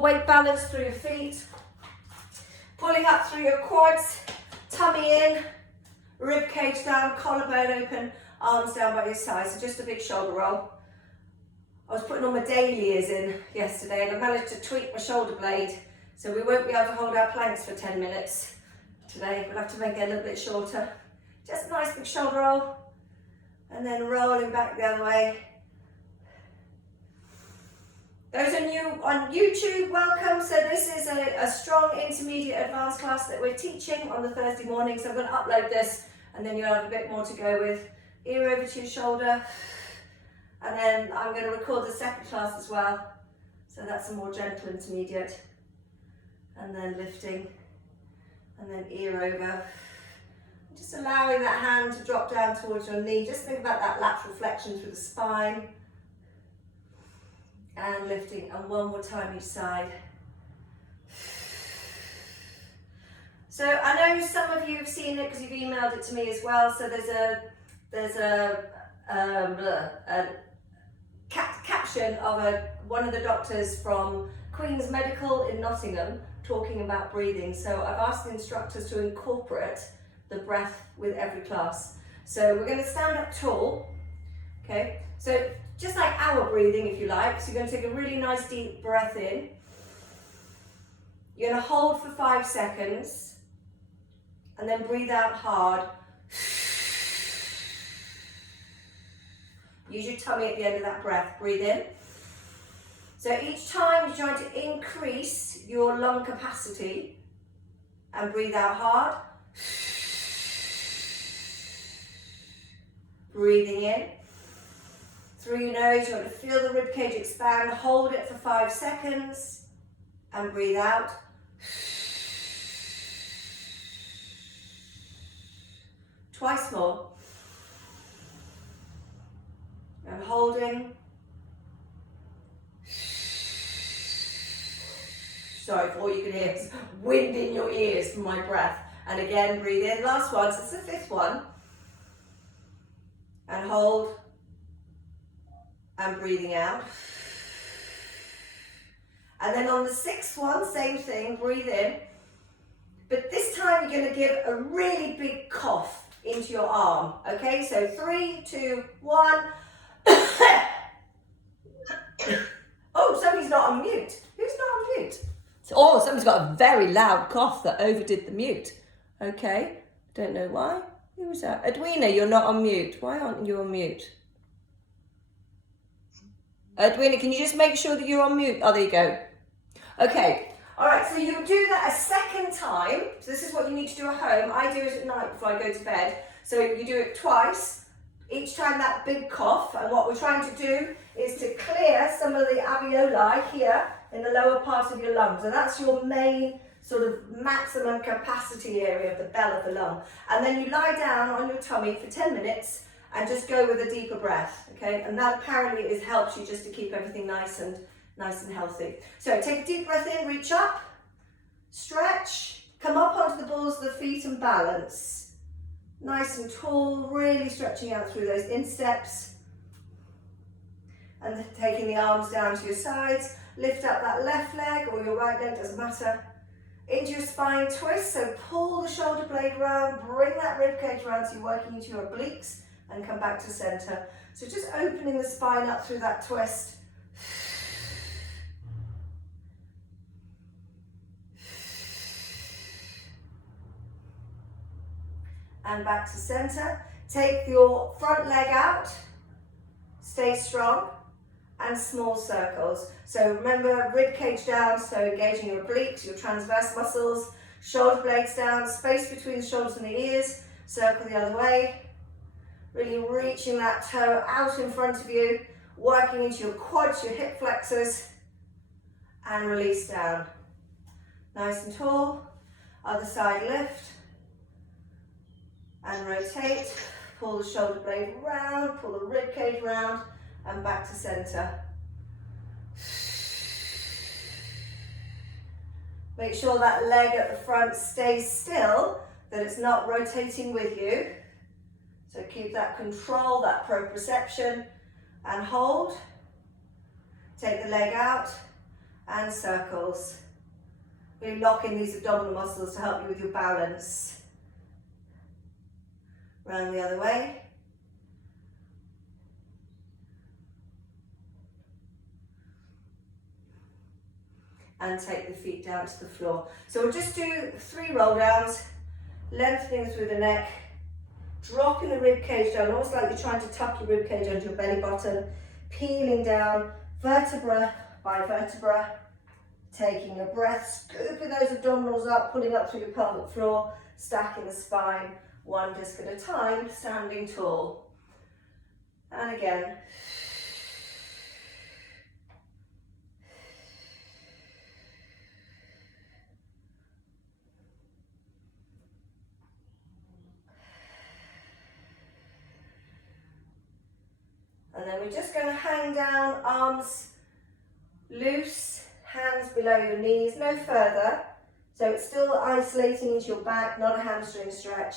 more weight balance through your feet. Pulling up through your quads, tummy in, rib cage down, collarbone open, arms down by your sides. So just a big shoulder roll. I was putting all my dailies in yesterday and I managed to tweak my shoulder blade. So we won't be able to hold our planks for 10 minutes today. We'll have to make it a little bit shorter. Just a nice big shoulder roll. And then rolling back the other way. Those are new on YouTube, welcome. So this is a strong intermediate advanced class that we're teaching on the Thursday morning. So I'm going to upload this and then you'll have a bit more to go with. Ear over to your shoulder. And then I'm going to record the second class as well. So that's a more gentle intermediate. And then lifting. And then ear over. Just allowing that hand to drop down towards your knee. Just think about that lateral flexion through the spine. And lifting, and one more time each side. So I know some of you have seen it because you've emailed it to me as well. So there's a caption of one of the doctors from Queen's Medical in Nottingham talking about breathing. So I've asked the instructors to incorporate the breath with every class. So we're going to stand up tall, okay? So just like our breathing, if you like. So you're going to take a really nice deep breath in. You're going to hold for 5 seconds and then breathe out hard. Use your tummy at the end of that breath. Breathe in. So each time you're trying to increase your lung capacity and breathe out hard. Breathing in. Through your nose, you want to feel the ribcage expand, hold it for 5 seconds and breathe out. Twice more. And holding. Sorry, if all you can hear is wind in your ears from my breath. And again, breathe in. Last one, so it's the 5th one. And hold. And breathing out. And then on the 6th one, same thing, breathe in. But this time you're going to give a really big cough into your arm. Okay, so 3, 2, 1. Oh, somebody's not on mute. Who's not on mute? Oh, somebody's got a very loud cough that overdid the mute. Okay, don't know why. Who was that? Edwina, you're not on mute. Why aren't you on mute? Edwina, can you just make sure that you're on mute? Oh, there you go. Okay. All right, so you do that a second time. So this is what you need to do at home. I do it at night before I go to bed. So you do it twice. Each time that big cough. And what we're trying to do is to clear some of the alveoli here in the lower part of your lungs. And that's your main sort of maximum capacity area of the bell of the lung. And then you lie down on your tummy for 10 minutes and just go with a deeper breath, okay? And that apparently helps you just to keep everything nice and healthy. So take a deep breath in, reach up, stretch, come up onto the balls of the feet and balance. Nice and tall, really stretching out through those insteps. And then taking the arms down to your sides, lift up that left leg or your right leg, doesn't matter. Into your spine twist, so pull the shoulder blade around, bring that rib cage around so you're working into your obliques. And come back to center. So just opening the spine up through that twist. And back to center. Take your front leg out. Stay strong. And small circles. So remember, rib cage down, so engaging your obliques, your transverse muscles. Shoulder blades down, space between the shoulders and the ears. Circle the other way. Really reaching that toe out in front of you, working into your quads, your hip flexors, and release down. Nice and tall. Other side lift. And rotate. Pull the shoulder blade round, pull the rib cage round, and back to center. Make sure that leg at the front stays still, that it's not rotating with you. So keep that control, that proprioception, and hold. Take the leg out and circles. Really lock in these abdominal muscles to help you with your balance. Round the other way. And take the feet down to the floor. So we'll just do 3 roll downs, lengthening through the neck, dropping the rib cage down, almost like you're trying to tuck your rib cage under your belly button, peeling down vertebra by vertebra, taking a breath, scooping those abdominals up, pulling up through your pelvic floor, stacking the spine, one disc at a time, standing tall. And again. And then we're just going to hang down, arms loose, hands below your knees, no further. So it's still isolating into your back, not a hamstring stretch.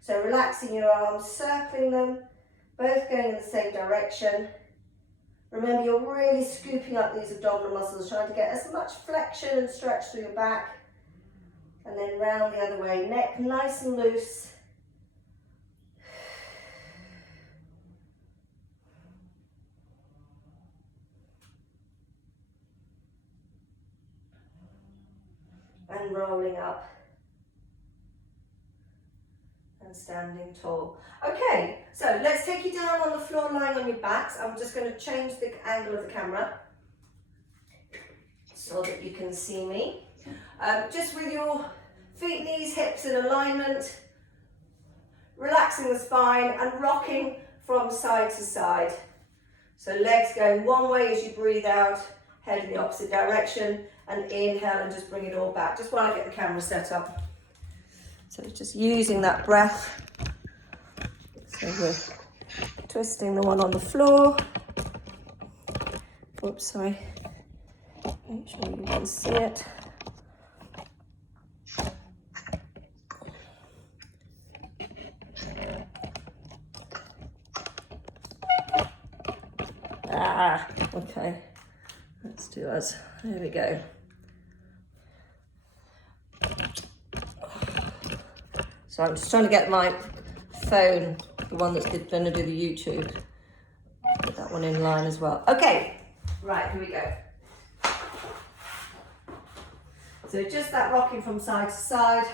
So relaxing your arms, circling them, both going in the same direction. Remember, you're really scooping up these abdominal muscles, trying to get as much flexion and stretch through your back. And then round the other way, neck nice and loose. And rolling up and standing tall. Okay, so let's take you down on the floor lying on your backs. I'm just going to change the angle of the camera so that you can see me. Just with your feet, knees, hips in alignment, relaxing the spine and rocking from side to side. So legs going one way as you breathe out, head in the opposite direction, and inhale and just bring it all back, just while I get the camera set up. So just using that breath. So we're twisting the one on the floor. Oops, sorry. Make sure you can see it. Okay. Let's do us. There we go. So I'm just trying to get my phone, the one that's going to do the YouTube, put that one in line as well. Okay, right, here we go. So just that rocking from side to side.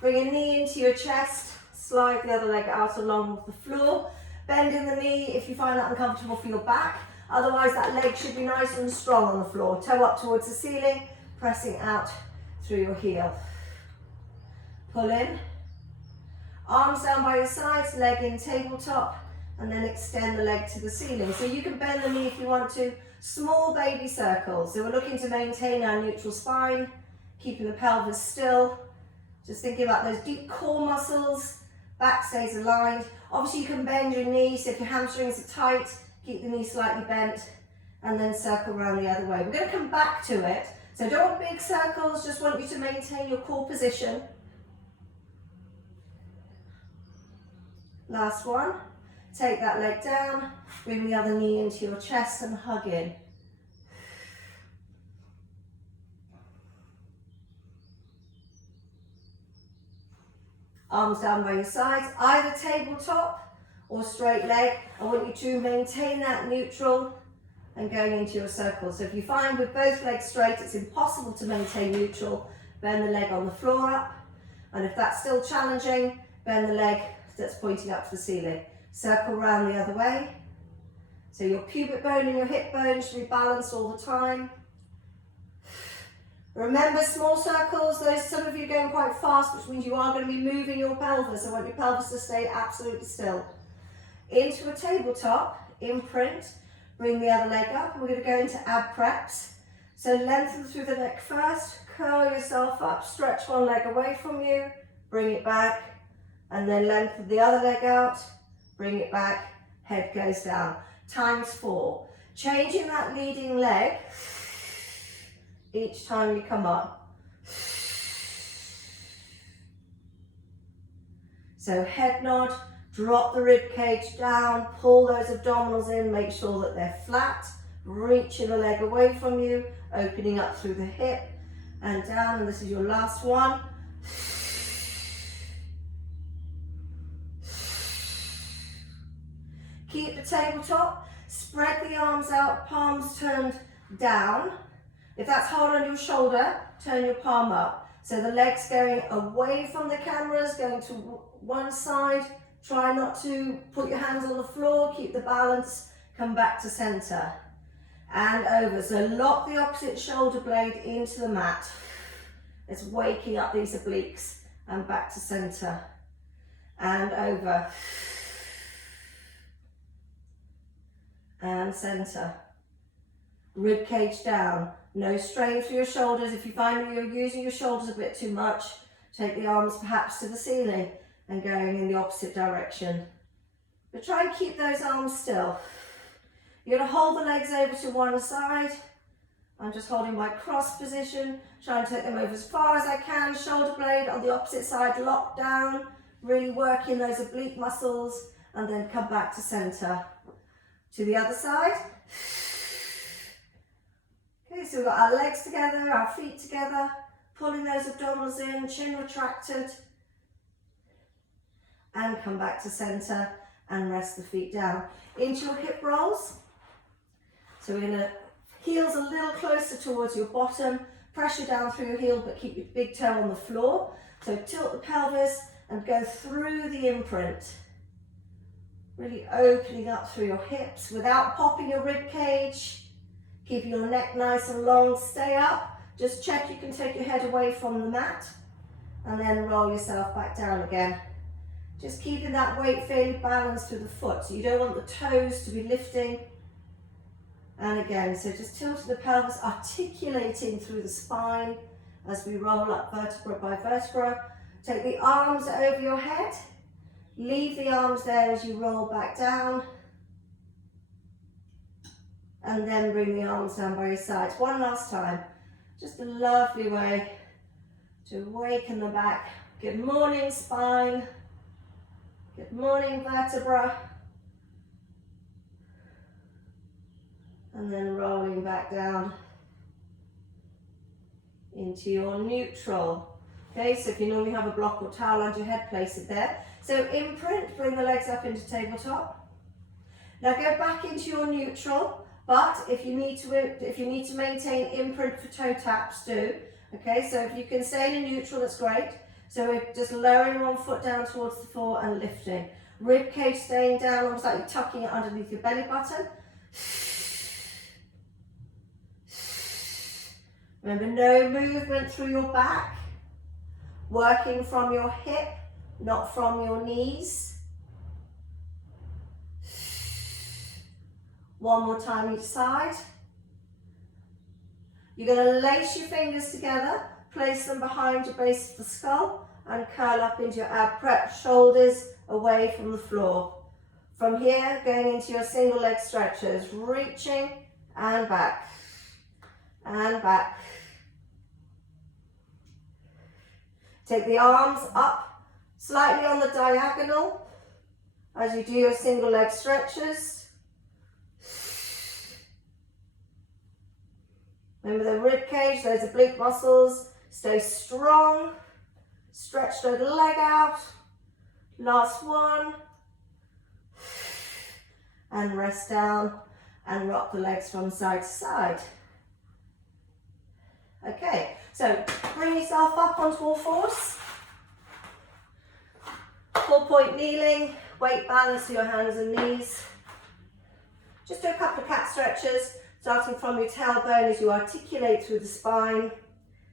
Bring a knee into your chest, slide the other leg out along the floor. Bending the knee if you find that uncomfortable for your back. Otherwise, that leg should be nice and strong on the floor. Toe up towards the ceiling, pressing out through your heel. Pull in. Arms down by your sides, leg in tabletop, and then extend the leg to the ceiling. So you can bend the knee if you want to. Small baby circles. So we're looking to maintain our neutral spine, keeping the pelvis still. Just thinking about those deep core muscles. Back stays aligned. Obviously, you can bend your knees. So if your hamstrings are tight, keep the knee slightly bent, and then circle around the other way. We're going to come back to it. So don't want big circles, just want you to maintain your core position. Last one. Take that leg down, bring the other knee into your chest and hug in. Arms down by your sides, either tabletop or straight leg. I want you to maintain that neutral and going into your circle. So if you find with both legs straight it's impossible to maintain neutral, bend the leg on the floor up. And if that's still challenging, bend the leg that's pointing up to the ceiling. Circle around the other way. So your pubic bone and your hip bone should be balanced all the time. Remember small circles, some of you are going quite fast, which means you are going to be moving your pelvis. I want your pelvis to stay absolutely still. Into a tabletop, imprint, bring the other leg up, and we're going to go into ab preps. So lengthen through the neck first, curl yourself up, stretch one leg away from you, bring it back, and then lengthen the other leg out, bring it back, head goes down. Times 4. Changing that leading leg each time you come up. So head nod, drop the rib cage down, pull those abdominals in, make sure that they're flat, reaching the leg away from you, opening up through the hip and down, and this is your last one. Keep the tabletop, spread the arms out, palms turned down. If that's hard on your shoulder, turn your palm up. So the legs going away from the cameras, going to one side. Try not to put your hands on the floor, keep the balance, come back to center. And over, so lock the opposite shoulder blade into the mat. It's waking up these obliques, and back to center. And over. And center. Rib cage down. No strain through your shoulders. If you find that you're using your shoulders a bit too much, take the arms perhaps to the ceiling and going in the opposite direction. But try and keep those arms still. You're going to hold the legs over to one side. I'm just holding my cross position. Try and take them over as far as I can. Shoulder blade on the opposite side, lock down. Really working those oblique muscles, and then come back to center. To the other side. Okay, so we've got our legs together, our feet together, pulling those abdominals in, chin retracted, and come back to center and rest the feet down. Into your hip rolls. So we're gonna, heels a little closer towards your bottom, pressure down through your heel, but keep your big toe on the floor. So tilt the pelvis and go through the imprint. Really opening up through your hips without popping your rib cage. Keeping your neck nice and long, stay up. Just check you can take your head away from the mat and then roll yourself back down again. Just keeping that weight fairly balanced through the foot. So you don't want the toes to be lifting. And again, so just tilt the pelvis, articulating through the spine as we roll up vertebra by vertebra. Take the arms over your head. Leave the arms there as you roll back down. And then bring the arms down by your sides. One last time. Just a lovely way to awaken the back. Good morning, spine. Good morning, vertebra. And then rolling back down into your neutral. Okay, so if you normally have a block or towel under your head, place it there. So imprint, bring the legs up into tabletop. Now go back into your neutral. But if you need to maintain imprint for toe taps, do. Okay, so if you can stay in a neutral, that's great. So we're just lowering one foot down towards the floor and lifting. Rib cage staying down, almost like you're tucking it underneath your belly button. Remember, no movement through your back. Working from your hip, not from your knees. One more time each side. You're going to lace your fingers together, place them behind your base of the skull and curl up into your ab prep, shoulders away from the floor. From here, going into your single leg stretches, reaching and back, and back. Take the arms up, slightly on the diagonal as you do your single leg stretches. Remember the rib cage, those oblique muscles, stay strong. Stretch the leg out. Last one. And rest down and rock the legs from side to side. Okay, so bring yourself up onto all fours. 4-point kneeling, weight balance to your hands and knees. Just do a couple of cat stretches. Starting from your tailbone as you articulate through the spine,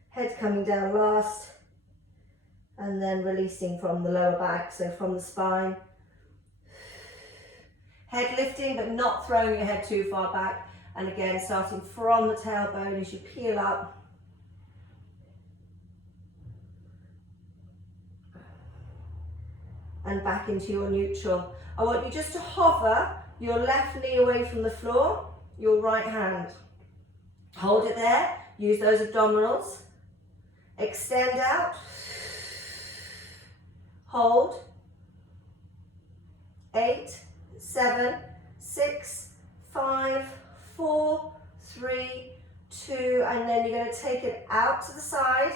head coming down last, and then releasing from the lower back, so from the spine. Head lifting, but not throwing your head too far back. And again, starting from the tailbone as you peel up. And back into your neutral. I want you just to hover your left knee away from the floor. Your right hand. Hold it there. Use those abdominals. Extend out. Hold. 8, 7, 6, 5, 4, 3, 2, and then you're going to take it out to the side.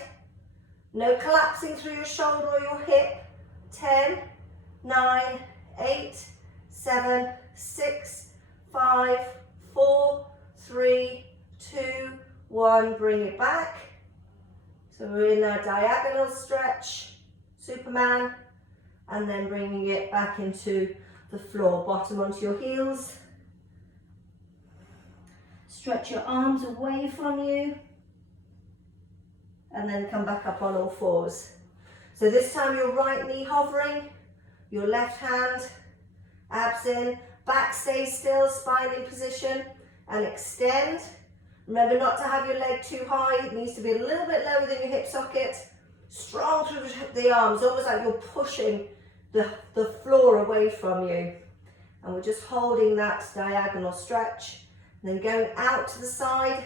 No collapsing through your shoulder or your hip. 10, 9, 8, 7, 6, 5, 4, 3, 2, 1. Bring it back. So we're in our diagonal stretch, Superman, and then bringing it back into the floor, bottom onto your heels. Stretch your arms away from you, and then come back up on all fours. So this time your right knee hovering, your left hand, abs in, back stays still, spine in position, and extend. Remember not to have your leg too high, it needs to be a little bit lower than your hip socket. Strong through the arms, almost like you're pushing the floor away from you. And we're just holding that diagonal stretch. And then going out to the side.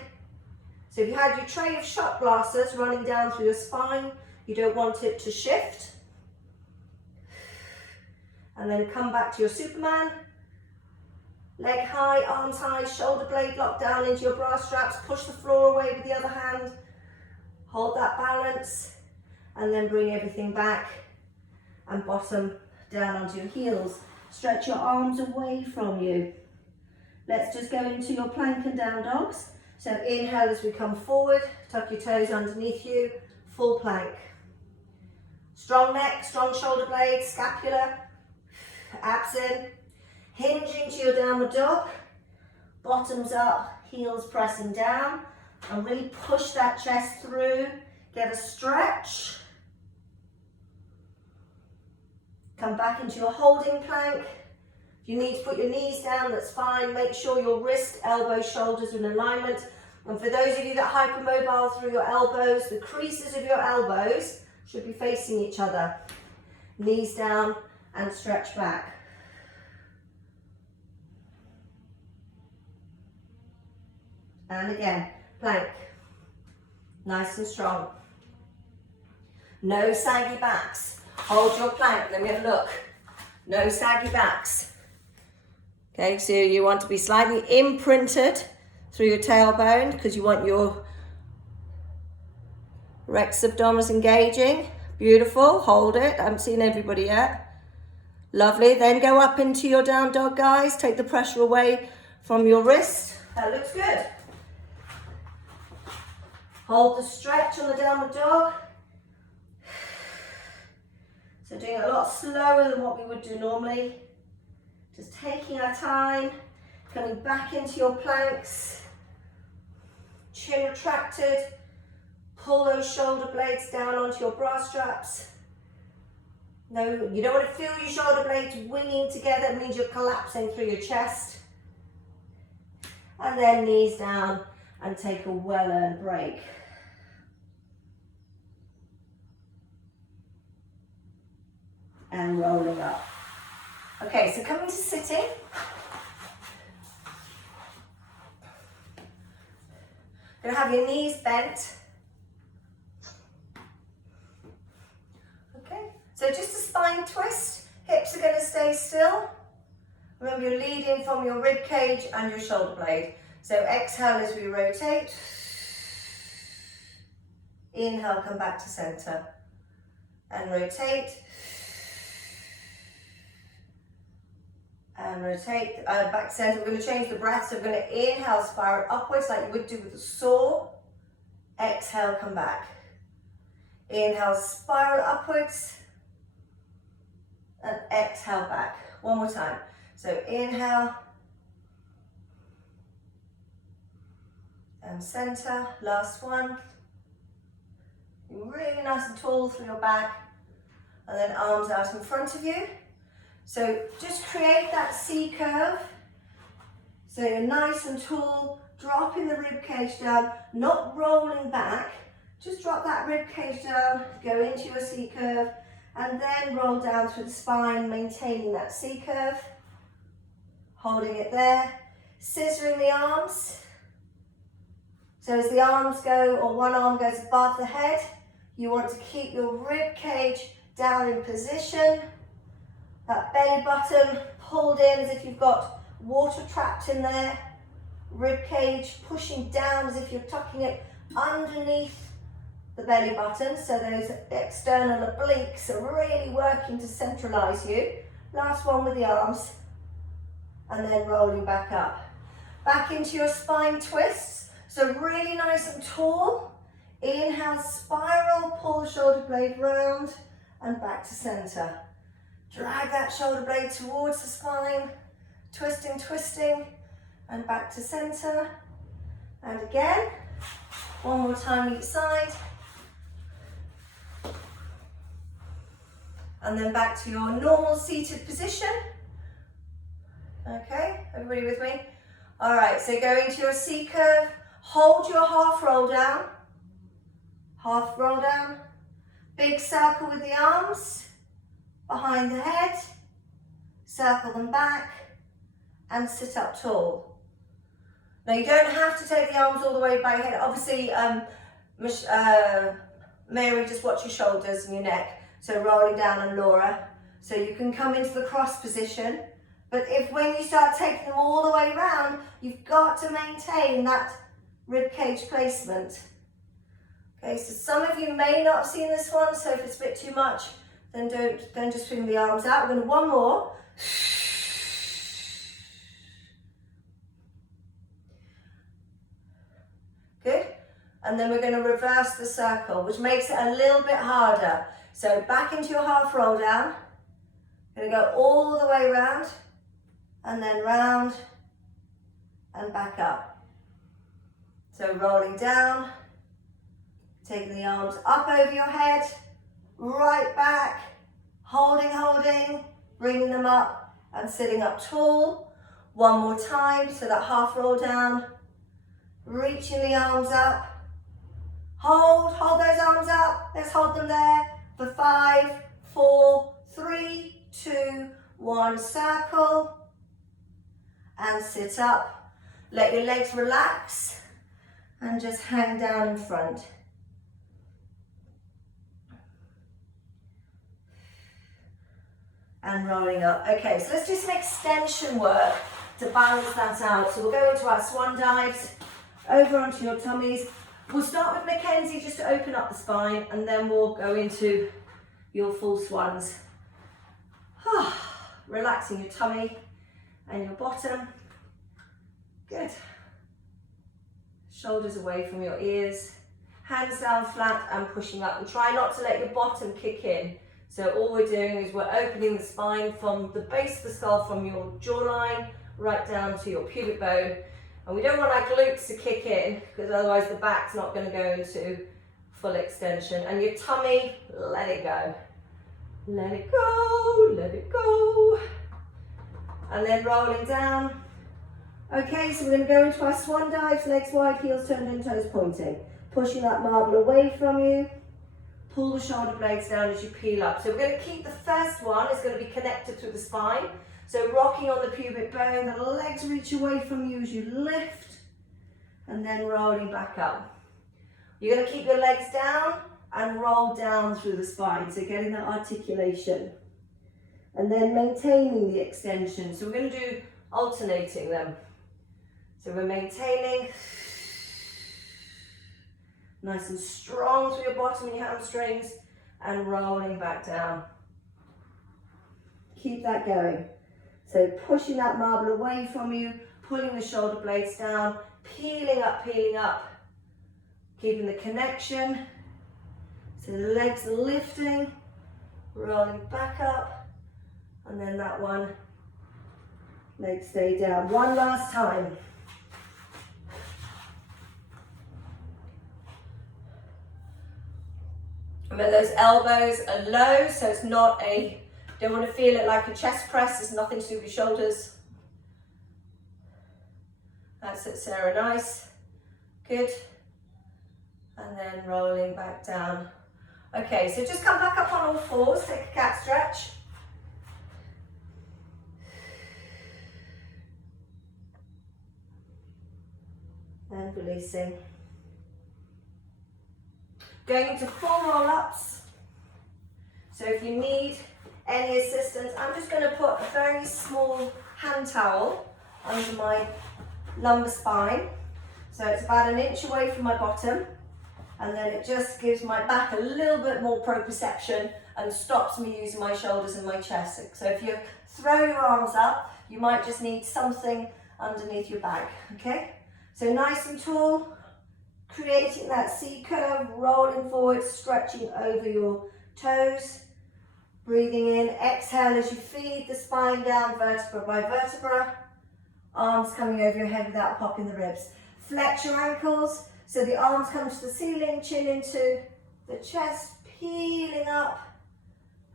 So if you had your tray of shot glasses running down through your spine, you don't want it to shift. And then come back to your Superman. Leg high, arms high, shoulder blade locked down into your bra straps. Push the floor away with the other hand. Hold that balance. And then bring everything back and bottom down onto your heels. Stretch your arms away from you. Let's just go into your plank and down dogs. So inhale as we come forward, tuck your toes underneath you, full plank. Strong neck, strong shoulder blades, scapula, abs in. Hinge into your downward dog, bottoms up, heels pressing down, and really push that chest through. Get a stretch. Come back into your holding plank. If you need to put your knees down, that's fine. Make sure your wrist, elbows, shoulders are in alignment. And for those of you that are hypermobile through your elbows, the creases of your elbows should be facing each other. Knees down and stretch back. And again, plank. Nice and strong. No saggy backs. Hold your plank, let me have a look. No saggy backs. Okay, so you want to be slightly imprinted through your tailbone because you want your rectus abdominis engaging. Beautiful, hold it. I haven't seen everybody yet. Lovely, then go up into your down dog, guys. Take the pressure away from your wrist. That looks good. Hold the stretch on the downward dog. So doing it a lot slower than what we would do normally. Just taking our time, coming back into your planks. Chin retracted. Pull those shoulder blades down onto your bra straps. No, you don't want to feel your shoulder blades winging together. It means you're collapsing through your chest. And then knees down and take a well-earned break. And rolling up. Okay, so coming to sitting. You're going to have your knees bent. Okay, so just a spine twist. Hips are going to stay still. Remember, you're leading from your rib cage and your shoulder blade. So exhale as we rotate. Inhale, come back to center. And rotate. And rotate back to center. We're going to change the breath. So we're going to inhale, spiral upwards like you would do with a saw. Exhale, come back. Inhale, spiral upwards. And exhale back. One more time. So inhale. And center. Last one. Really nice and tall through your back. And then arms out in front of you. So just create that C curve. So you're nice and tall, dropping the rib cage down, not rolling back. Just drop that rib cage down, go into your C curve, and then roll down through the spine, maintaining that C curve. Holding it there. Scissoring the arms. So as the arms go, or one arm goes above the head, you want to keep your rib cage down in position. That belly button pulled in as if you've got water trapped in there. rib cage pushing down as if you're tucking it underneath the belly button. So those external obliques are really working to centralize you. Last one with the arms. And then rolling back up. Back into your spine twists. So really nice and tall. Inhale, spiral, pull the shoulder blade round and back to center. Drag that shoulder blade towards the spine. Twisting, twisting, and back to center. And again, one more time each side. And then back to your normal seated position. Okay, everybody with me? All right, so go into your C curve. Hold your half roll down. Half roll down. Big circle with the arms behind the head. Circle them back and sit up tall. Now you don't have to take the arms all the way by your head. Obviously, Mary, just watch your shoulders and your neck. So rolling down, and Laura. So you can come into the cross position. But if when you start taking them all the way around, you've got to maintain that rib cage placement. Okay, so some of you may not have seen this one, so if it's a bit too much, then don't just swing the arms out. We're going to one more. Good. And then we're going to reverse the circle, which makes it a little bit harder. So back into your half roll down. Going to go all the way around, and then round and back up. So rolling down, taking the arms up over your head, right back, holding, bringing them up and sitting up tall. One more time, so that half roll down, reaching the arms up. Hold those arms up. Let's hold them there for 5, 4, 3, 2, 1, circle. And sit up. Let your legs relax and just hang down in front. And rolling up. Okay, so let's do some extension work to balance that out. So we'll go into our swan dives, over onto your tummies. We'll start with Mackenzie just to open up the spine, and then we'll go into your full swans. Relaxing your tummy and your bottom. Good. Shoulders away from your ears. Hands down flat and pushing up. And try not to let your bottom kick in. So all we're doing is we're opening the spine from the base of the skull, from your jawline, right down to your pubic bone. And we don't want our glutes to kick in, because otherwise the back's not going to go into full extension. And your tummy, let it go. Let it go, let it go. And then rolling down. Okay, so we're going to go into our swan dives, legs wide, heels turned in, toes pointing. Pushing that marble away from you. Pull the shoulder blades down as you peel up. So we're going to keep the first one, it's going to be connected through the spine. So rocking on the pubic bone, the legs reach away from you as you lift. And then rolling back up. You're going to keep your legs down and roll down through the spine. So getting that articulation. And then maintaining the extension. So we're going to do alternating them. So we're maintaining. Nice and strong through your bottom and your hamstrings, and rolling back down. Keep that going. So pushing that marble away from you, pulling the shoulder blades down, peeling up, keeping the connection. So the legs are lifting, rolling back up, and then that one, legs stay down. One last time. Remember those elbows are low, so it's not don't want to feel it like a chest press, there's nothing to do with your shoulders. That's it, Sarah, nice. Good. And then rolling back down. Okay, so just come back up on all fours, take a cat stretch. And releasing. Going into full roll-ups. So if you need any assistance, I'm just going to put a very small hand towel under my lumbar spine. So it's about an inch away from my bottom, and then it just gives my back a little bit more proprioception and stops me using my shoulders and my chest. So if you throw your arms up, you might just need something underneath your back, okay? So nice and tall, creating that C curve, rolling forward, stretching over your toes. Breathing in, exhale as you feed the spine down vertebra by vertebra. Arms coming over your head without popping the ribs. Flex your ankles, so the arms come to the ceiling, chin into the chest, peeling up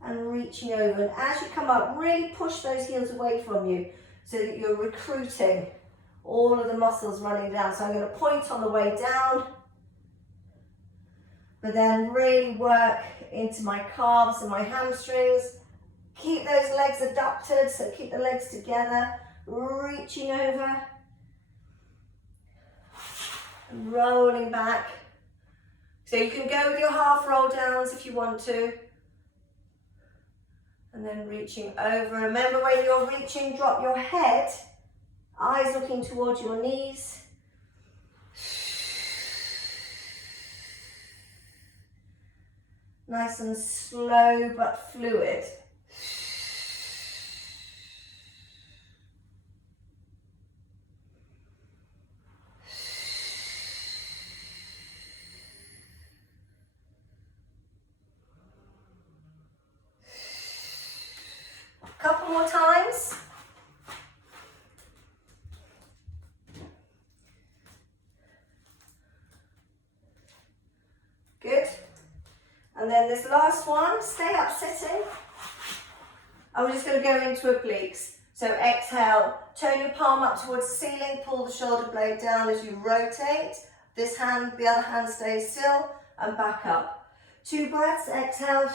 and reaching over. And as you come up, really push those heels away from you so that you're recruiting all of the muscles running down. So I'm going to point on the way down, but then really work into my calves and my hamstrings. Keep those legs adducted, so keep the legs together, reaching over, and rolling back. So you can go with your half roll downs if you want to. And then reaching over. Remember, when you're reaching, drop your head, eyes looking towards your knees. Nice and slow but fluid. Couple more times. Good. And then this last one, stay up sitting. And we're just going to go into obliques. So exhale, turn your palm up towards the ceiling, pull the shoulder blade down as you rotate. This hand, the other hand stays still, and back up. 2 breaths, exhale,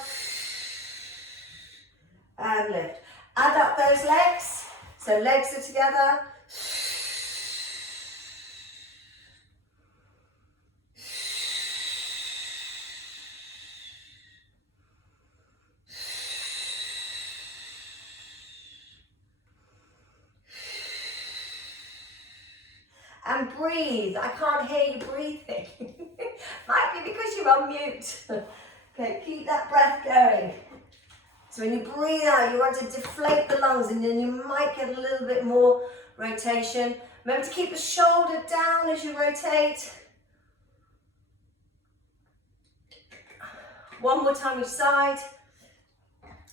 and lift. Add up those legs, so legs are together. And breathe. I can't hear you breathing. Might be because you're on mute. Okay, keep that breath going. So when you breathe out, you want to deflate the lungs, and then you might get a little bit more rotation. Remember to keep the shoulder down as you rotate. One more time each side.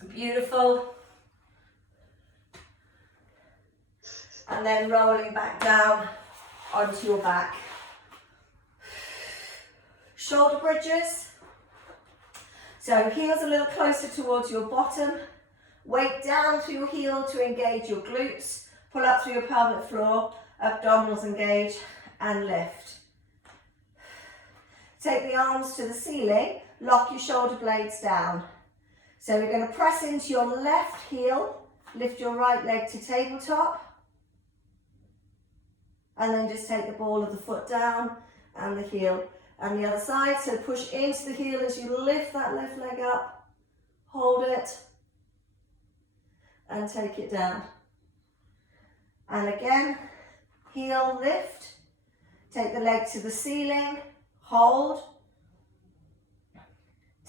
Beautiful. And then rolling back down onto your back. Shoulder bridges. So heels a little closer towards your bottom. Weight down through your heel to engage your glutes. Pull up through your pelvic floor, abdominals engage, and lift. Take the arms to the ceiling, lock your shoulder blades down. So we're going to press into your left heel, lift your right leg to tabletop, and then just take the ball of the foot down and the heel. And the other side, so push into the heel as you lift that left leg up, hold it, and take it down. And again, heel lift, take the leg to the ceiling, hold,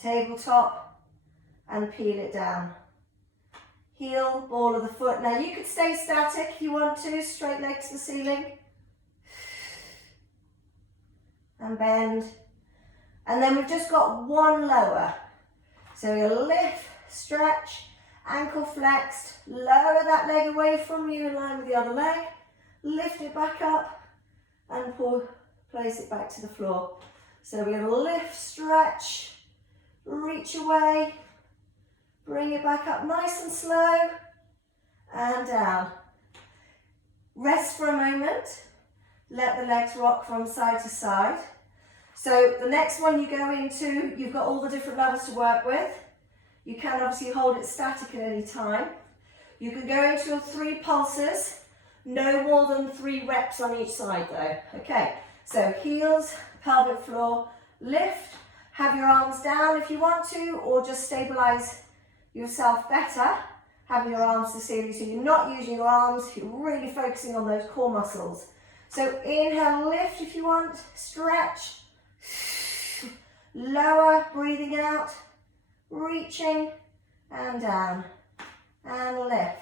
tabletop, and peel it down. Heel, ball of the foot. Now you could stay static if you want to, straight leg to the ceiling. And bend, and then we've just got one lower. So you'll lift, stretch, ankle flexed, lower that leg away from you in line with the other leg, lift it back up, and place it back to the floor. So we're going to lift, stretch, reach away, bring it back up nice and slow, and down. Rest for a moment. Let the legs rock from side to side. So the next one you go into, you've got all the different levels to work with. You can obviously hold it static at any time. You can go into your 3 pulses, no more than 3 reps on each side though. Okay, so heels, pelvic floor, lift, have your arms down if you want to, or just stabilize yourself better, having your arms to the ceiling so you're not using your arms, you're really focusing on those core muscles. So inhale, lift if you want, stretch. Lower, breathing out, reaching and down and lift.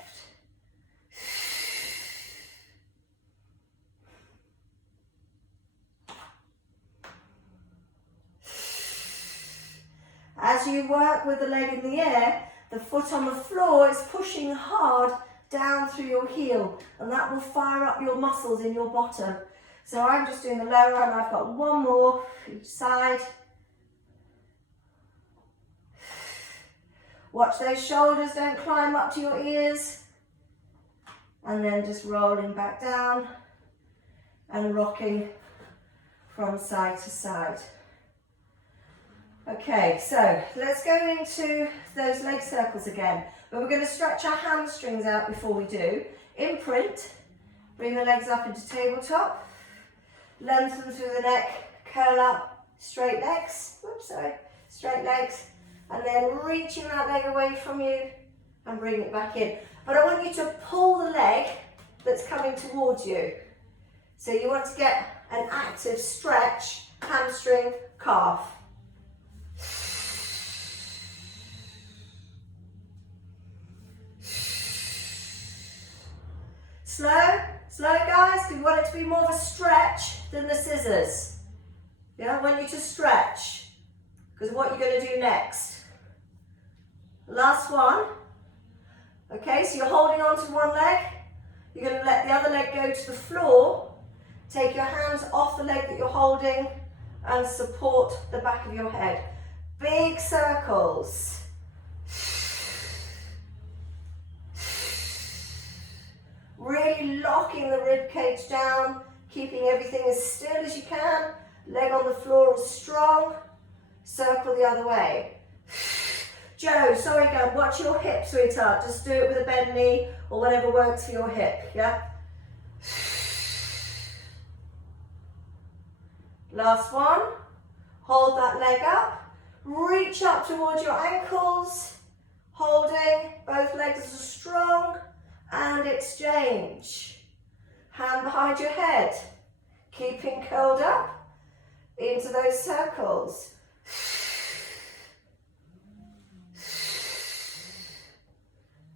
As you work with the leg in the air, the foot on the floor is pushing hard down through your heel, and that will fire up your muscles in your bottom. So I'm just doing the lower one. I've got one more each side. Watch those shoulders don't climb up to your ears. And then just rolling back down and rocking from side to side. Okay, so let's go into those leg circles again, but we're going to stretch our hamstrings out before we do. Imprint, bring the legs up into tabletop, lengthen through the neck, curl up, straight legs, straight legs, and then reaching that leg away from you and bring it back in. But I want you to pull the leg that's coming towards you. So you want to get an active stretch, hamstring, calf. Slow guys, because we want it to be more of a stretch than the scissors. Yeah, I want you to stretch because of what you're going to do next. Last one. Okay, so you're holding on to one leg. You're going to let the other leg go to the floor. Take your hands off the leg that you're holding and support the back of your head. Big circles. Really locking the rib cage down, keeping everything as still as you can. Leg on the floor is strong. Circle the other way. Joe, sorry girl, watch your hip, sweetheart. Just do it with a bent knee or whatever works for your hip, yeah? Last one. Hold that leg up. Reach up towards your ankles. Holding, both legs are strong. And exchange. Hand behind your head. Keeping curled up into those circles.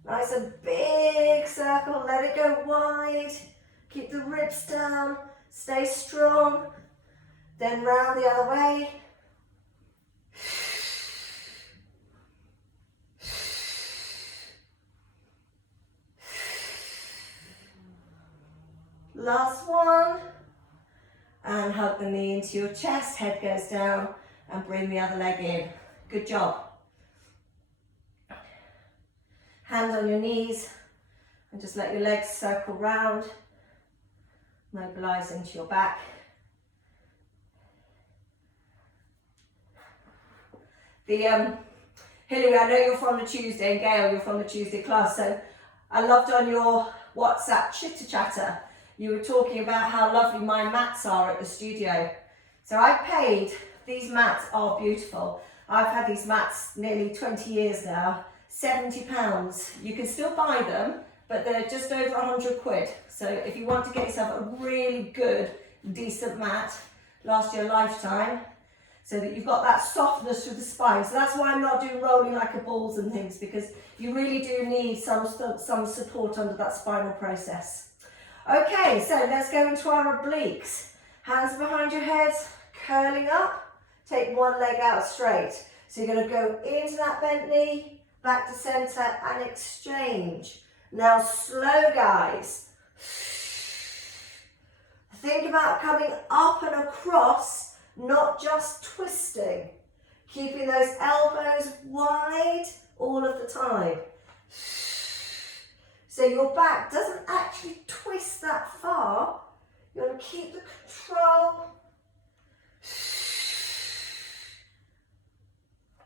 Nice and big circle. Let it go wide. Keep the ribs down. Stay strong. Then round the other way. Last one, and hug the knee into your chest, head goes down, and bring the other leg in. Good job. Hands on your knees, and just let your legs circle round, mobilise into your back. Hilary, I know you're from the Tuesday, and Gail, you're from the Tuesday class, so I loved on your WhatsApp chitter-chatter. You were talking about how lovely my mats are at the studio. So I paid, these mats are beautiful. I've had these mats nearly 20 years now, £70. You can still buy them, but they're just over 100 quid. So if you want to get yourself a really good, decent mat, last your lifetime, so that you've got that softness through the spine. So that's why I'm not doing rolling like a balls and things, because you really do need some support under that spinal process. Okay, so let's go into our obliques. Hands behind your head, curling up. Take one leg out straight. So you're going to go into that bent knee, back to centre and exchange. Now slow, guys. Think about coming up and across, not just twisting. Keeping those elbows wide all of the time. So your back doesn't actually twist that far. You're going to keep the control.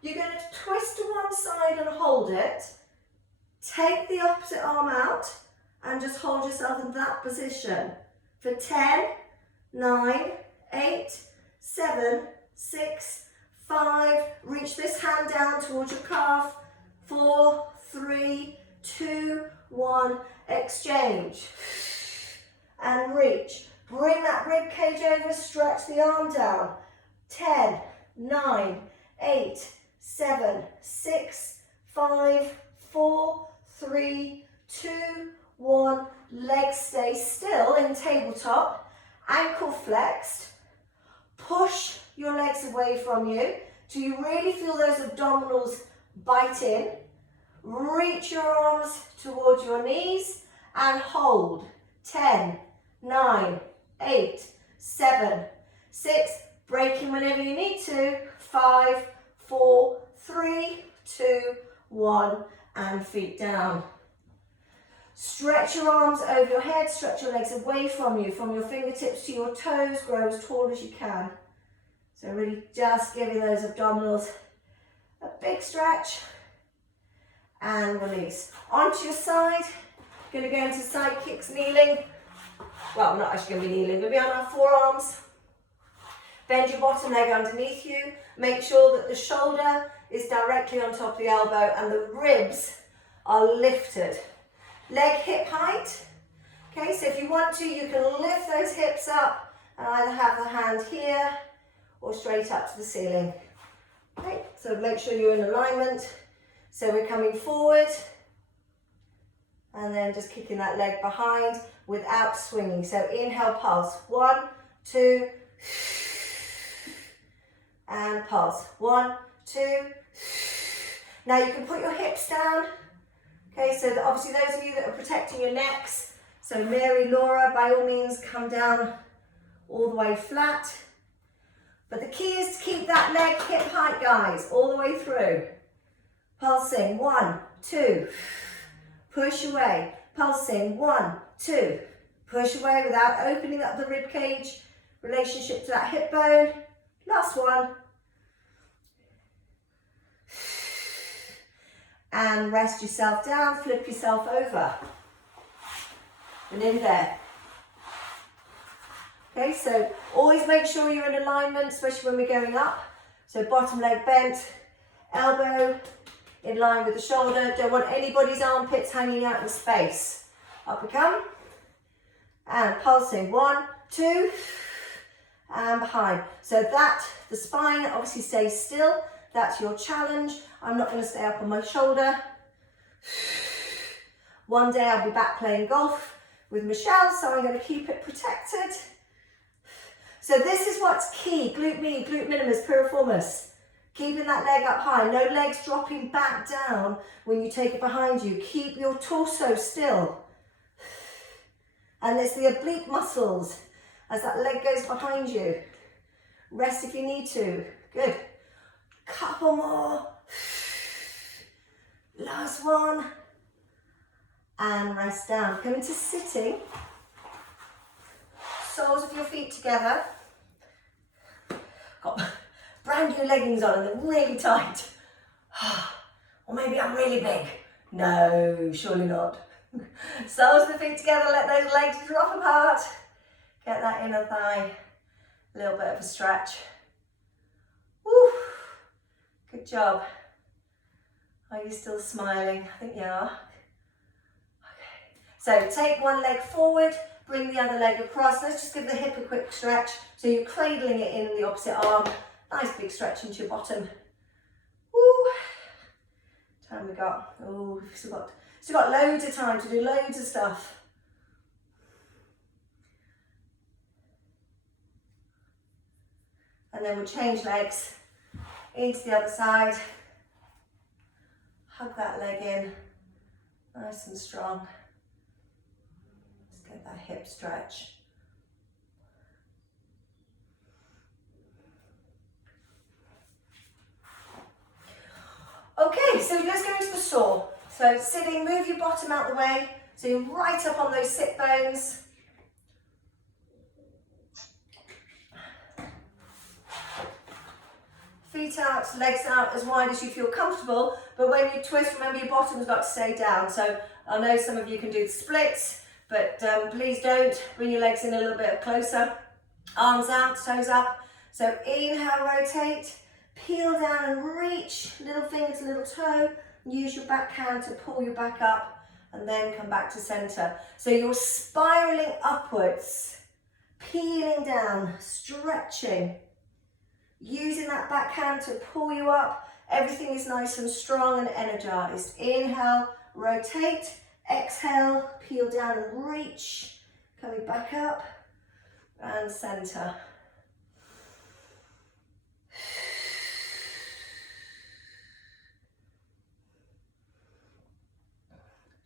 You're going to twist to one side and hold it. Take the opposite arm out and just hold yourself in that position for 10, 9, 8, 7, 6, 5. Reach this hand down towards your calf. 4, 3, 2, 1. Exchange. And reach. Bring that rib cage over, stretch the arm down. 10, 9, 8, 7, 6, 5, 4, 3, 2, 1. Legs stay still in tabletop, ankle flexed. Push your legs away from you till you really feel those abdominals bite in. Reach your arms towards your knees and hold. 10, 9, 8, 7, 6, breaking whenever you need to. 5, 4, 3, 2, 1, and feet down. Stretch your arms over your head, stretch your legs away from you, from your fingertips to your toes, grow as tall as you can. So really just giving those abdominals a big stretch and release. Onto your side, going to go into side kicks, kneeling. Well, not actually going to be kneeling, we'll be on our forearms. Bend your bottom leg underneath you. Make sure that the shoulder is directly on top of the elbow and the ribs are lifted. Leg hip height. Okay, so if you want to, you can lift those hips up and either have the hand here or straight up to the ceiling. Okay, so make sure you're in alignment. So we're coming forward and then just kicking that leg behind without swinging. So inhale, pulse. 1, 2, and pulse. 1, 2. Now you can put your hips down. Okay, so obviously those of you that are protecting your necks, so Mary, Laura, by all means come down all the way flat. But the key is to keep that leg hip height, guys, all the way through. Pulsing, 1, 2, push away. Pulsing, 1, 2, push away without opening up the rib cage, relationship to that hip bone. Last one. And rest yourself down, flip yourself over. And in there. Okay, so always make sure you're in alignment, especially when we're going up. So bottom leg bent, elbow in line with the shoulder. Don't want anybody's armpits hanging out in space. Up we come. And pulsing, 1, 2, and behind. So that, the spine obviously stays still. That's your challenge. I'm not going to stay up on my shoulder. One day I'll be back playing golf with Michelle, so I'm going to keep it protected. So this is what's key, glute medius, glute minimus, piriformis. Keeping that leg up high, no legs dropping back down when you take it behind you. Keep your torso still. And it's the oblique muscles as that leg goes behind you. Rest if you need to. Good. Couple more. Last one. And rest down. Come into sitting. Soles of your feet together. Got brand new leggings on and they're really tight. Or maybe I'm really big. No, surely not. Soles of the feet together, let those legs drop apart. Get that inner thigh. A little bit of a stretch. Woo. Good job. Are you still smiling? I think you are. Okay. So take one leg forward, bring the other leg across. Let's just give the hip a quick stretch. So you're cradling it in the opposite arm. Nice big stretch into your bottom. Woo. Time we got. Oh, we've still got loads of time to do loads of stuff. And then we'll change legs into the other side. Hug that leg in, nice and strong. Let's get that hip stretch. Okay, so let's go into the saw. So sitting, move your bottom out the way, so you're right up on those sit bones. Feet out, legs out as wide as you feel comfortable, but when you twist, remember your bottom's got to stay down. So I know some of you can do the splits, but please don't. Bring your legs in a little bit closer. Arms out, toes up. So inhale, rotate, peel down and reach, little finger to little toe. Use your back hand to pull your back up and then come back to center. So you're spiraling upwards peeling down, stretching, using that back hand to pull you up. Everything is nice and strong and energized. Inhale, rotate. Exhale, peel down and reach. Coming back up and center.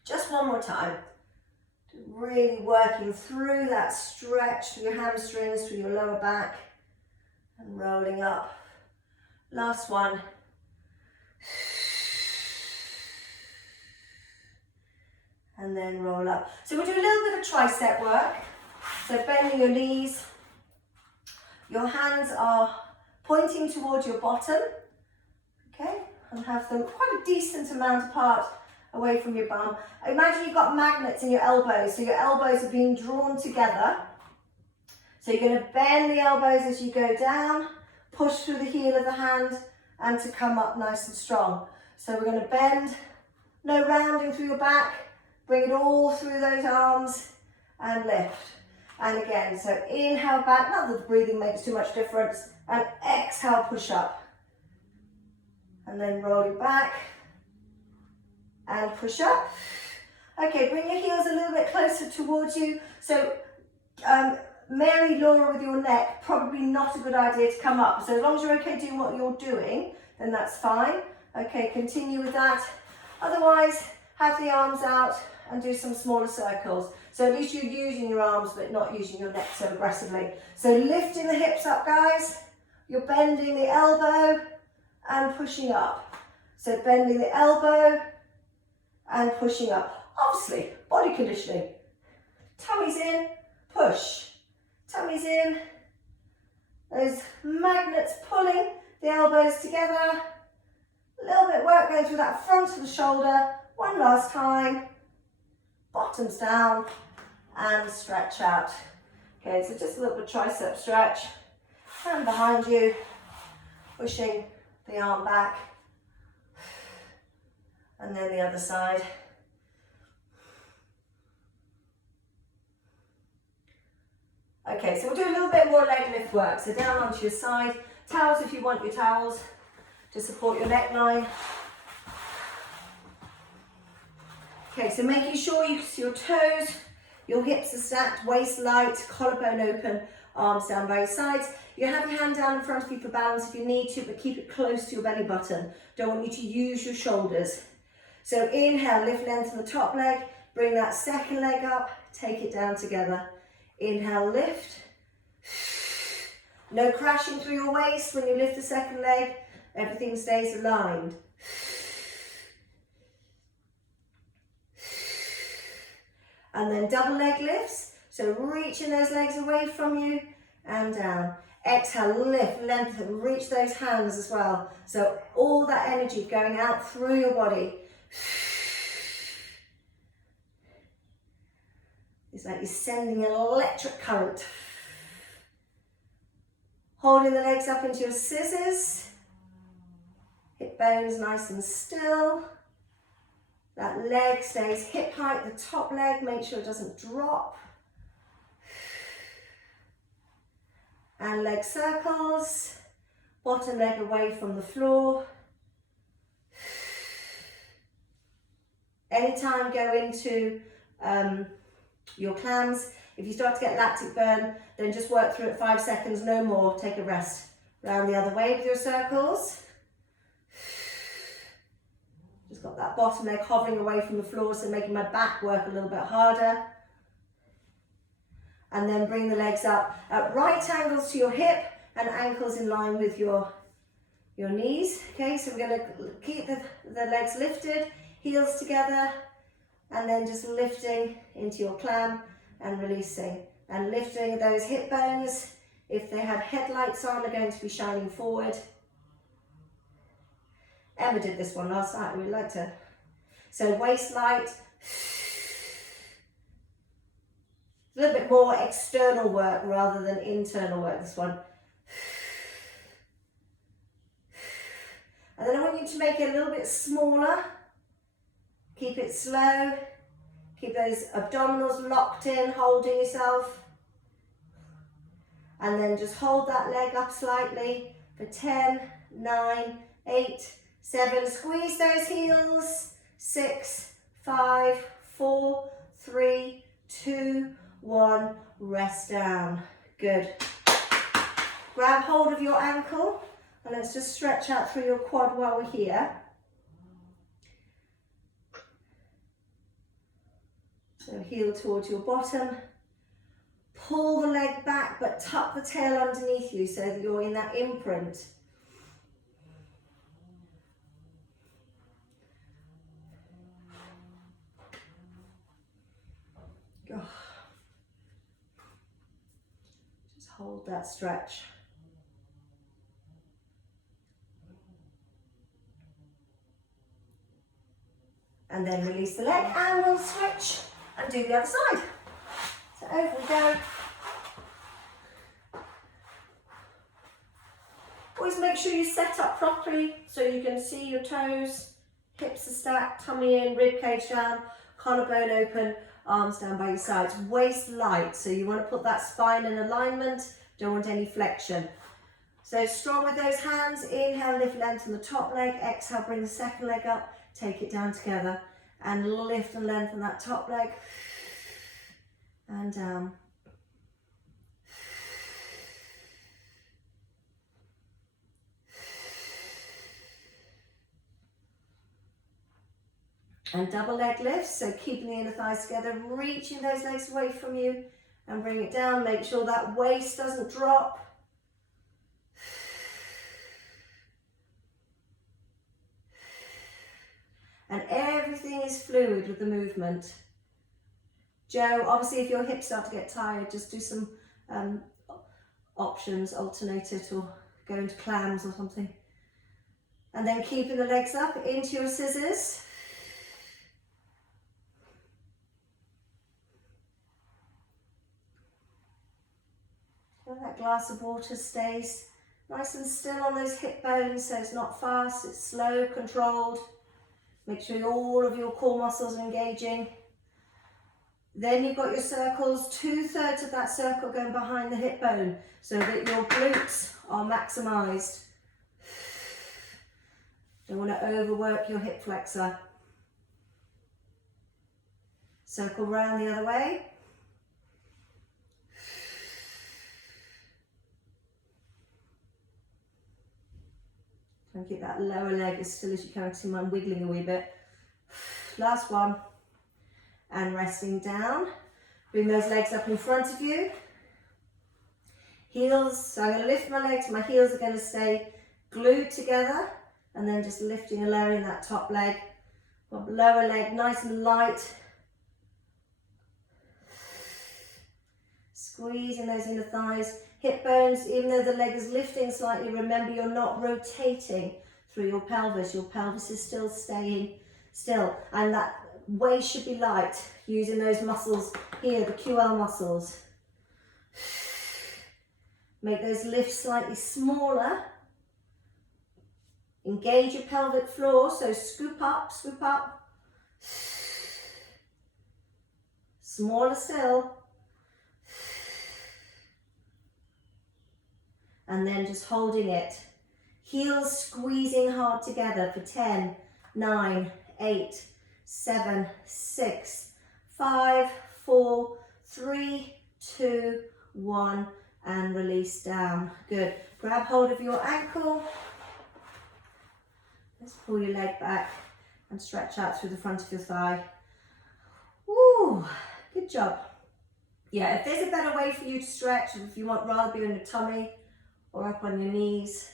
Just one more time. Really working through that stretch through your hamstrings, through your lower back, and rolling up. Last one. And then roll up. So we'll do a little bit of tricep work. So bending your knees. Your hands are pointing towards your bottom. Okay, and have them quite a decent amount apart away from your bum. Imagine you've got magnets in your elbows, so your elbows are being drawn together. So you're going to bend the elbows as you go down, push through the heel of the hand, and to come up nice and strong. So we're going to bend, no rounding through your back, bring it all through those arms, and lift. And again, so inhale back, not that the breathing makes too much difference, and exhale, push up. And then rolling back, and push up. Okay, bring your heels a little bit closer towards you. So Mary Laura with your neck, probably not a good idea to come up. So as long as you're okay doing what you're doing, then that's fine. Okay, continue with that. Otherwise, have the arms out and do some smaller circles. So at least you're using your arms, but not using your neck so aggressively. So lifting the hips up, guys. You're bending the elbow and pushing up. So bending the elbow and pushing up. Obviously, body conditioning. Tummy's in, push. Tummy's in. Those magnets pulling the elbows together. A little bit of work going through that front of the shoulder. One last time. Bottoms down and stretch out. Okay, so just a little bit of tricep stretch. Hand behind you, pushing the arm back. And then the other side. Okay, so we'll do a little bit more leg lift work. So down onto your side. Towels if you want your towels to support your neckline. Okay, so making sure you see your toes, your hips are stacked, waist light, collarbone open, arms down by your sides. You have your hand down in front of you for balance if you need to, but keep it close to your belly button. Don't want you to use your shoulders. So inhale, lift length from the top leg, bring that second leg up, take it down together. Inhale, lift. No crashing through your waist when you lift the second leg, everything stays aligned. And then double leg lifts, so reaching those legs away from you and down. Exhale, lift, lengthen, reach those hands as well. So all that energy going out through your body. It's like you're sending an electric current. Holding the legs up into your scissors. Hip bones nice and still. That leg stays hip height, the top leg, make sure it doesn't drop. And leg circles, bottom leg away from the floor. Anytime go into your clams. If you start to get lactic burn, then just work through it 5 seconds, no more, take a rest. Round the other way with your circles. Just got that bottom leg hovering away from the floor, so making my back work a little bit harder. And then bring the legs up at right angles to your hip and ankles in line with your knees. Okay, so we're going to keep the legs lifted, heels together, and then just lifting into your clam and releasing. And lifting those hip bones, if they had headlights on, are going to be shining forward. Emma did this one last night, I really liked her. So waist light. A little bit more external work rather than internal work, this one. And then I want you to make it a little bit smaller. Keep it slow. Keep those abdominals locked in, holding yourself. And then just hold that leg up slightly for 10, 9, 8, 7. Squeeze those heels. 6, 5, 4, 3, 2, 1. Rest down. Good. Grab hold of your ankle and let's just stretch out through your quad while we're here. So heel towards your bottom. Pull the leg back but tuck the tail underneath you so that you're in that imprint. Oh. Just hold that stretch. And then release the leg and we'll switch and do the other side. So over we go. Always make sure you set up properly so you can see your toes, hips are stacked, tummy in, rib cage down, collarbone open, arms down by your sides, waist light. So you want to put that spine in alignment, don't want any flexion. So strong with those hands, inhale, lift, lengthen the top leg, exhale, bring the second leg up, take it down together and lift and lengthen that top leg and down. And double leg lifts, so keeping the inner thighs together, reaching those legs away from you and bring it down. Make sure that waist doesn't drop. And everything is fluid with the movement. Joe, obviously if your hips start to get tired, just do some options, alternate it or go into clams or something. And then keeping the legs up into your scissors. And that glass of water stays nice and still on those hip bones, so it's not fast, it's slow, controlled. Make sure all of your core muscles are engaging. Then you've got your circles, 2/3 of that circle going behind the hip bone so that your glutes are maximised. Don't want to overwork your hip flexor. Circle round the other way. And keep that lower leg as still as you can. See mine wiggling a wee bit. Last one. And resting down. Bring those legs up in front of you. Heels, so I'm going to lift my legs. My heels are going to stay glued together. And then just lifting and lowering that top leg. Lower leg nice and light. Squeezing those inner thighs. Hip bones, even though the leg is lifting slightly, remember you're not rotating through your pelvis. Your pelvis is still staying still. And that waist should be light, using those muscles here, the QL muscles. Make those lifts slightly smaller. Engage your pelvic floor, so scoop up, scoop up. Smaller still. And then just holding it. Heels squeezing hard together for 10, 9, 8, 7, 6, 5, 4, 3, 2, 1, and release down. Good. Grab hold of your ankle. Let's pull your leg back and stretch out through the front of your thigh. Woo, good job. Yeah, if there's a better way for you to stretch, if you want rather be on your tummy or up on your knees,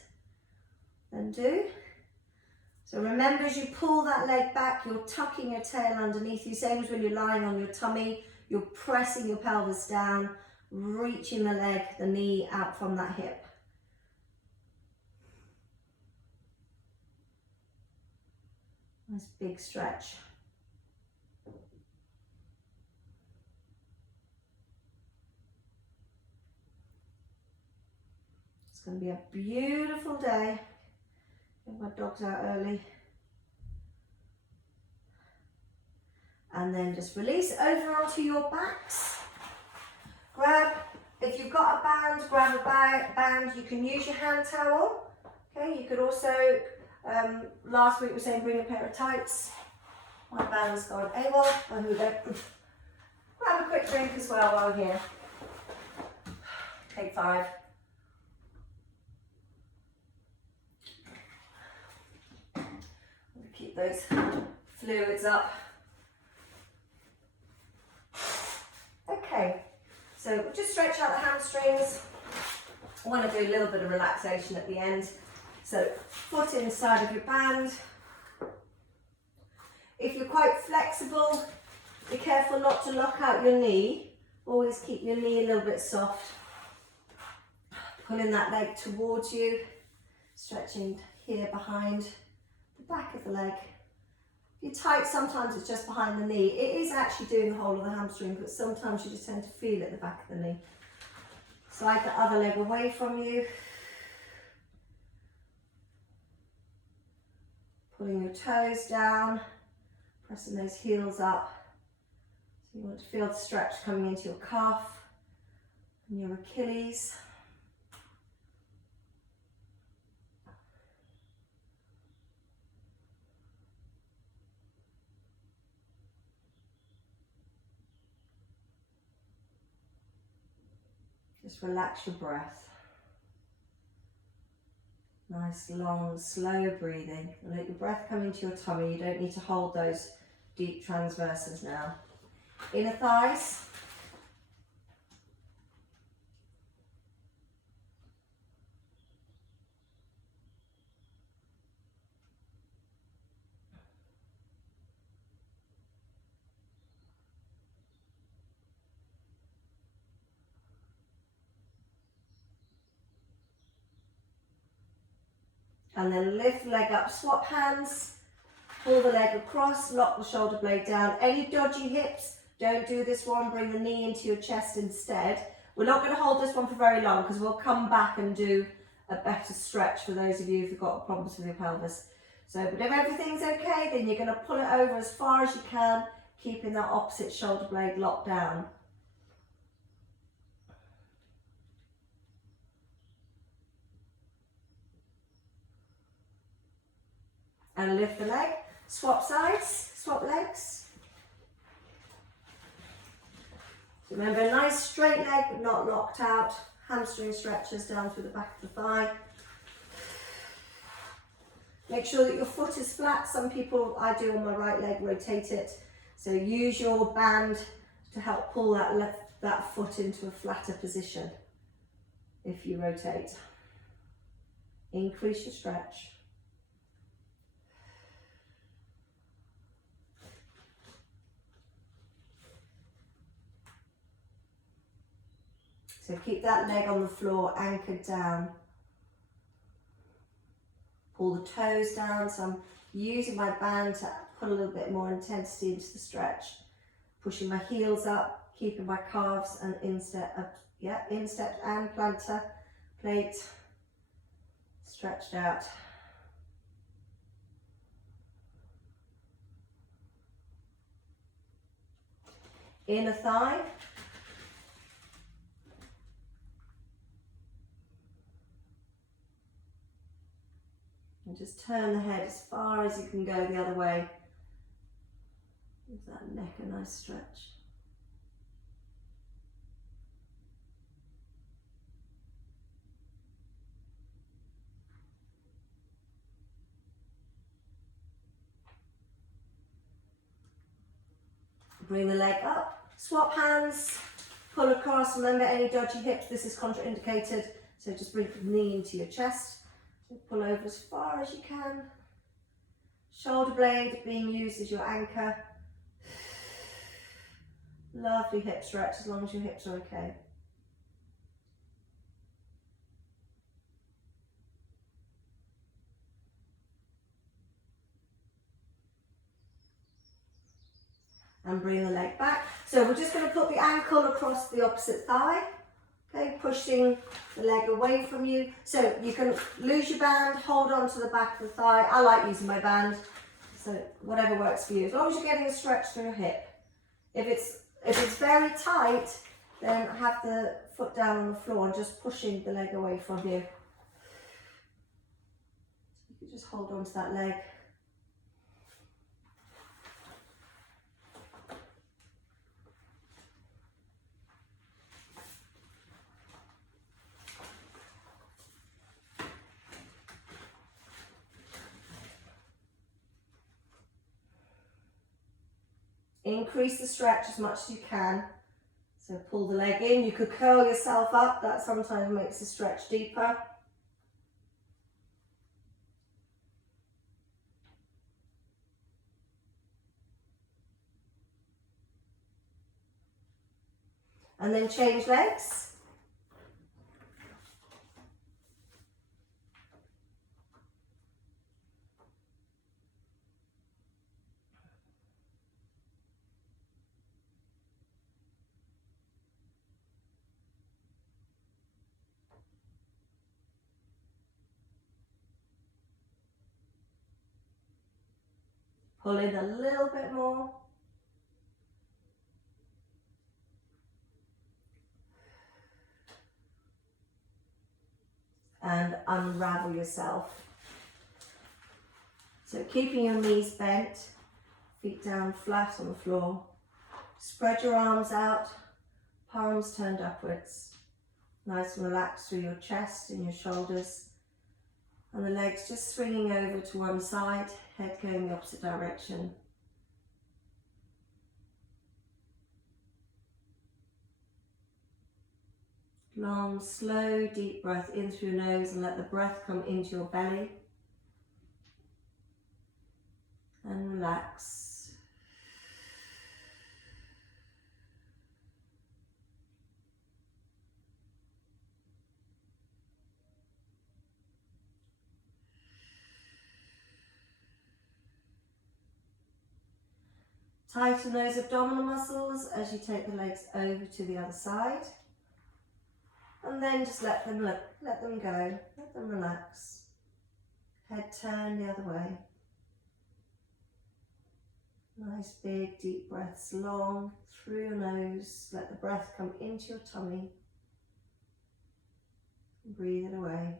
then do. So remember, as you pull that leg back, you're tucking your tail underneath you, same as when you're lying on your tummy, you're pressing your pelvis down, reaching the leg, the knee out from that hip. Nice big stretch. It's going to be a beautiful day. Get my dogs out early. And then just release over onto your backs. Grab If you've got a band, grab a band. You can use your hand towel. Okay, you could also, last week we were saying bring a pair of tights. My band's gone AWOL. Oh, here we go. Grab a quick drink as well while we're here. Take 5. Keep those fluids up. Okay, so we'll just stretch out the hamstrings. I want to do a little bit of relaxation at the end. So foot inside of your band. If you're quite flexible, be careful not to lock out your knee. Always keep your knee a little bit soft. Pulling that leg towards you, stretching here behind the back of the leg. If you're tight, sometimes it's just behind the knee. It is actually doing the whole of the hamstring, but sometimes you just tend to feel it at the back of the knee. Slide the other leg away from you. Pulling your toes down, pressing those heels up. So you want to feel the stretch coming into your calf and your Achilles. Just relax your breath. Nice, long, slow breathing. And let your breath come into your tummy. You don't need to hold those deep transverses now. Inner thighs. And then lift the leg up, swap hands, pull the leg across, lock the shoulder blade down. Any dodgy hips, don't do this one, bring the knee into your chest instead. We're not going to hold this one for very long because we'll come back and do a better stretch for those of you who've got problems with your pelvis. So, but if everything's okay, then you're going to pull it over as far as you can, keeping that opposite shoulder blade locked down. And lift the leg, swap sides, swap legs. So remember, a nice straight leg but not locked out. Hamstring stretches down through the back of the thigh. Make sure that your foot is flat. Some people, I do on my right leg, rotate it. So use your band to help pull that foot into a flatter position if you rotate. Increase your stretch. So keep that leg on the floor, anchored down. Pull the toes down, so I'm using my band to put a little bit more intensity into the stretch. Pushing my heels up, keeping my calves and instep and plantar plate stretched out. Inner thigh. And just turn the head as far as you can go the other way. Give that neck a nice stretch. Bring the leg up, swap hands, pull across. Remember, any dodgy hips, this is contraindicated, so just bring the knee into your chest. Pull over as far as you can. Shoulder blade being used as your anchor. Lovely hip stretch as long as your hips are okay. And bring the leg back. So we're just going to put the ankle across the opposite thigh. Okay, pushing the leg away from you. So you can lose your band, hold on to the back of the thigh. I like using my band, so whatever works for you. As long as you're getting a stretch through your hip. If it's very tight, then have the foot down on the floor and just pushing the leg away from you. You can just hold on to that leg. Increase the stretch as much as you can. So pull the leg in. You could curl yourself up. That sometimes makes the stretch deeper. And then change legs. Pull in a little bit more. And unravel yourself. So keeping your knees bent, feet down flat on the floor. Spread your arms out, palms turned upwards. Nice and relaxed through your chest and your shoulders. And the legs just swinging over to one side, head going the opposite direction. Long, slow, deep breath in through your nose and let the breath come into your belly. And relax. Tighten those abdominal muscles as you take the legs over to the other side. And then just let them go, let them relax. Head turn the other way. Nice big deep breaths, long through your nose. Let the breath come into your tummy. Breathe it away.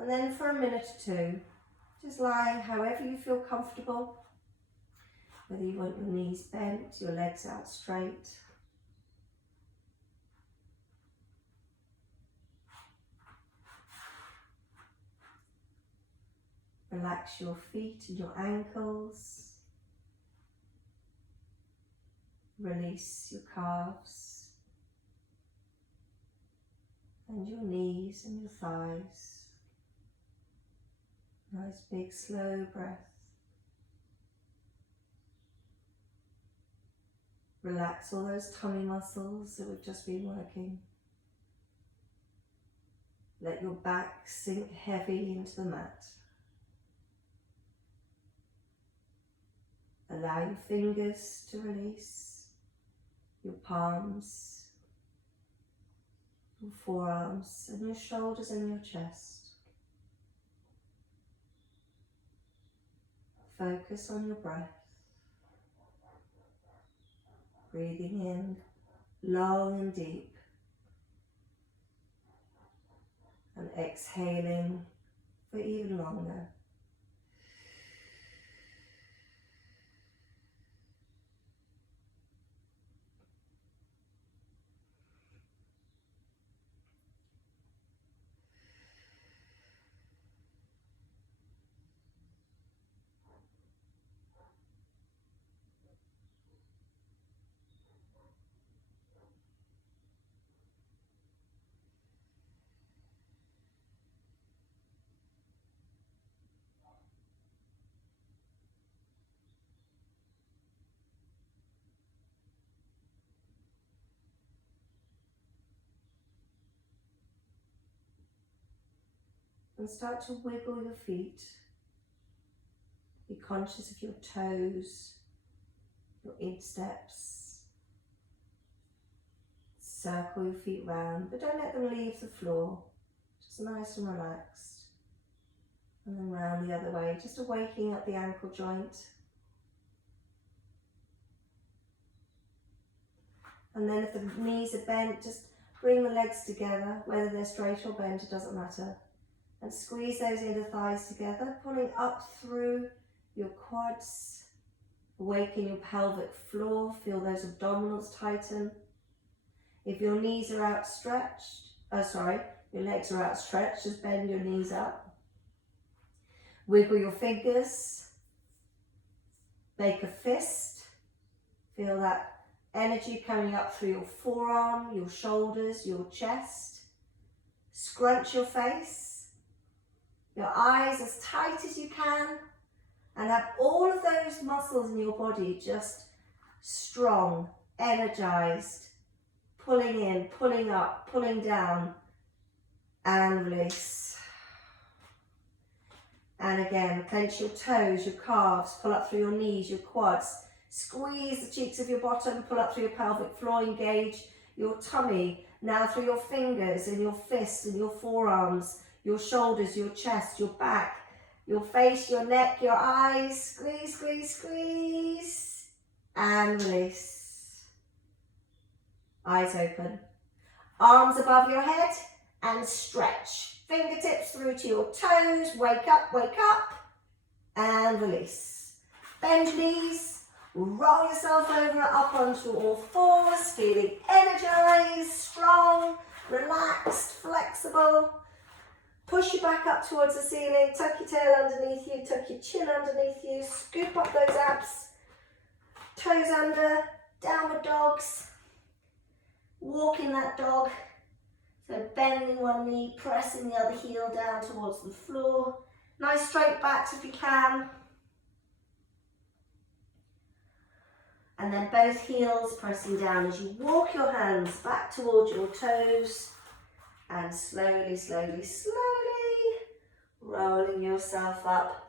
And then for a minute or two, just lying however you feel comfortable. Whether you want your knees bent, your legs out straight. Relax your feet and your ankles. Release your calves and your knees and your thighs. Nice big slow breath. Relax all those tummy muscles that we've just been working. Let your back sink heavy into the mat. Allow your fingers to release, your palms, your forearms, and your shoulders and your chest. Focus on your breath. Breathing in long and deep. And exhaling for even longer. And start to wiggle your feet. Be conscious of your toes, your insteps. Circle your feet round, but don't let them leave the floor. Just nice and relaxed. And then round the other way, just waking up the ankle joint. And then if the knees are bent, just bring the legs together, whether they're straight or bent, it doesn't matter. And squeeze those inner thighs together, pulling up through your quads. Awaken your pelvic floor, feel those abdominals tighten. If your knees are outstretched, your legs are outstretched, just bend your knees up. Wiggle your fingers. Make a fist. Feel that energy coming up through your forearm, your shoulders, your chest. Scrunch your face. Your eyes as tight as you can. And have all of those muscles in your body just strong, energized. Pulling in, pulling up, pulling down, and release. And again, clench your toes, your calves, pull up through your knees, your quads. Squeeze the cheeks of your bottom, pull up through your pelvic floor, engage your tummy. Now through your fingers and your fists and your forearms, your shoulders, your chest, your back, your face, your neck, your eyes. Squeeze, squeeze, squeeze. And release. Eyes open. Arms above your head and stretch. Fingertips through to your toes. Wake up, and release. Bend your knees. Roll yourself over up onto all fours, feeling energized, strong, relaxed, flexible. Push your back up towards the ceiling. Tuck your tail underneath you. Tuck your chin underneath you. Scoop up those abs. Toes under. Downward dogs. Walking that dog, so bending one knee, pressing the other heel down towards the floor. Nice straight backs if you can. And then both heels pressing down as you walk your hands back towards your toes and slowly, slowly, slowly rolling yourself up